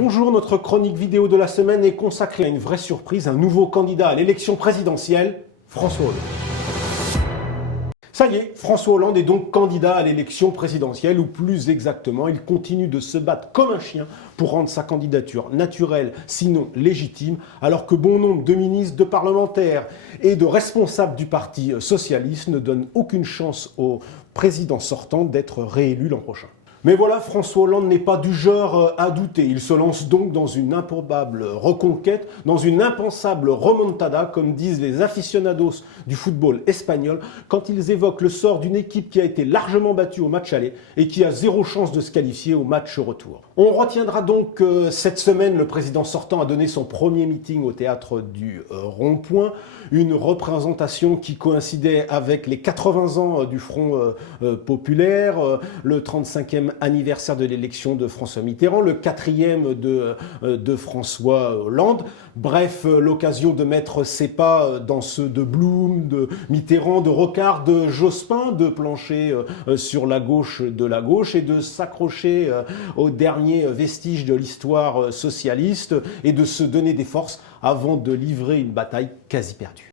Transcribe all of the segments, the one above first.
Bonjour, notre chronique vidéo de la semaine est consacrée à une vraie surprise, un nouveau candidat à l'élection présidentielle, François Hollande. Ça y est, François Hollande est donc candidat à l'élection présidentielle, ou plus exactement, il continue de se battre comme un chien pour rendre sa candidature naturelle, sinon légitime, alors que bon nombre de ministres, de parlementaires et de responsables du Parti socialiste ne donnent aucune chance au président sortant d'être réélu l'an prochain. Mais voilà, François Hollande n'est pas du genre à douter. Il se lance donc dans une improbable reconquête, dans une impensable remontada, comme disent les aficionados du football espagnol, quand ils évoquent le sort d'une équipe qui a été largement battue au match aller et qui a zéro chance de se qualifier au match retour. On retiendra donc que cette semaine, le président sortant a donné son premier meeting au théâtre du Rond-Point, une représentation qui coïncidait avec les 80 ans du Front populaire, le 35e anniversaire de l'élection de François Mitterrand, le 4e de François Hollande. Bref, l'occasion de mettre ses pas dans ceux de Blum, de Mitterrand, de Rocard, de Jospin, de plancher sur la gauche de la gauche et de s'accrocher aux derniers vestiges de l'histoire socialiste et de se donner des forces avant de livrer une bataille quasi perdue.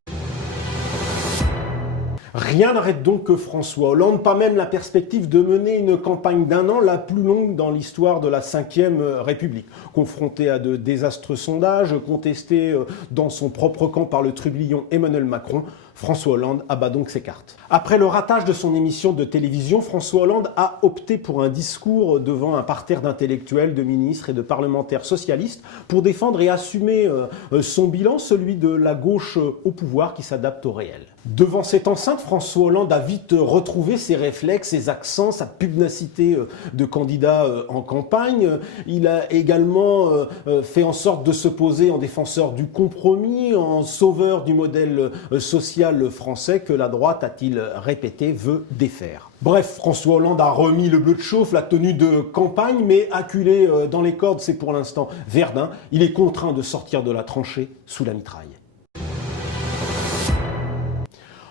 Rien n'arrête donc que François Hollande, pas même la perspective de mener une campagne d'un an, la plus longue dans l'histoire de la Ve République. Confronté à de désastreux sondages, contesté dans son propre camp par le trublion Emmanuel Macron, François Hollande abat donc ses cartes. Après le ratage de son émission de télévision, François Hollande a opté pour un discours devant un parterre d'intellectuels, de ministres et de parlementaires socialistes pour défendre et assumer son bilan, celui de la gauche au pouvoir qui s'adapte au réel. Devant cette enceinte, François Hollande a vite retrouvé ses réflexes, ses accents, sa pugnacité de candidat en campagne. Il a également fait en sorte de se poser en défenseur du compromis, en sauveur du modèle social français que la droite, a-t-il répété, veut défaire. Bref, François Hollande a remis le bleu de chauffe, la tenue de campagne, mais acculé dans les cordes, c'est pour l'instant Verdun. Il est contraint de sortir de la tranchée sous la mitraille.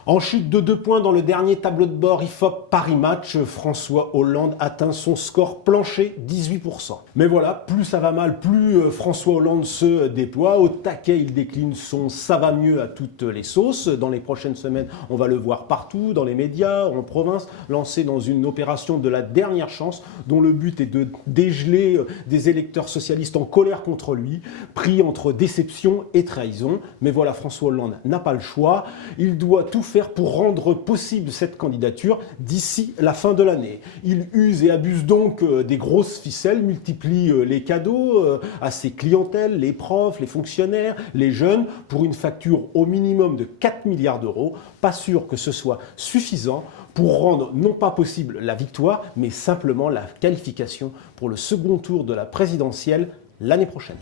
En chute de 2 points dans le dernier tableau de bord IFOP Paris Match, François Hollande atteint son score plancher, 18%. Mais voilà, plus ça va mal, plus François Hollande se déploie. Au taquet, il décline son ça va mieux à toutes les sauces. Dans les prochaines semaines, on va le voir partout, dans les médias, en province, lancé dans une opération de la dernière chance, dont le but est de dégeler des électeurs socialistes en colère contre lui, pris entre déception et trahison. Mais voilà, François Hollande n'a pas le choix. Il doit tout faire pour rendre possible cette candidature d'ici la fin de l'année. Il use et abuse donc des grosses ficelles, multiplie les cadeaux à ses clientèles, les profs, les fonctionnaires, les jeunes, pour une facture au minimum de 4 milliards d'euros. Pas sûr que ce soit suffisant pour rendre non pas possible la victoire, mais simplement la qualification pour le second tour de la présidentielle l'année prochaine.